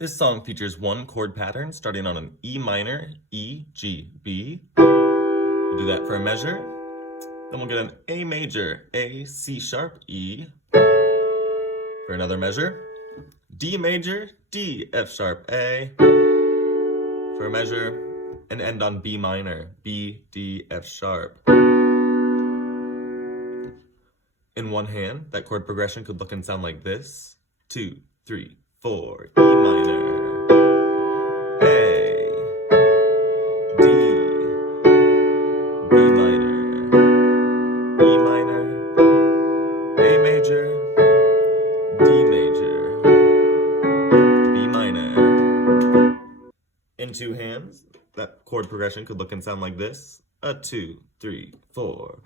This song features one chord pattern starting on an E minor, E, G, B. We'll do that for a measure. Then we'll get an A major, A, C sharp, E. For another measure, D major, D, F sharp, A. For a measure, and end on B minor, B, D, F sharp. In one hand, that chord progression could look and sound like this. 2, 3, 4, E minor, A, D, B minor, E minor, A major, D major, B minor. In two hands, that chord progression could look and sound like this. A 2, 3, 4.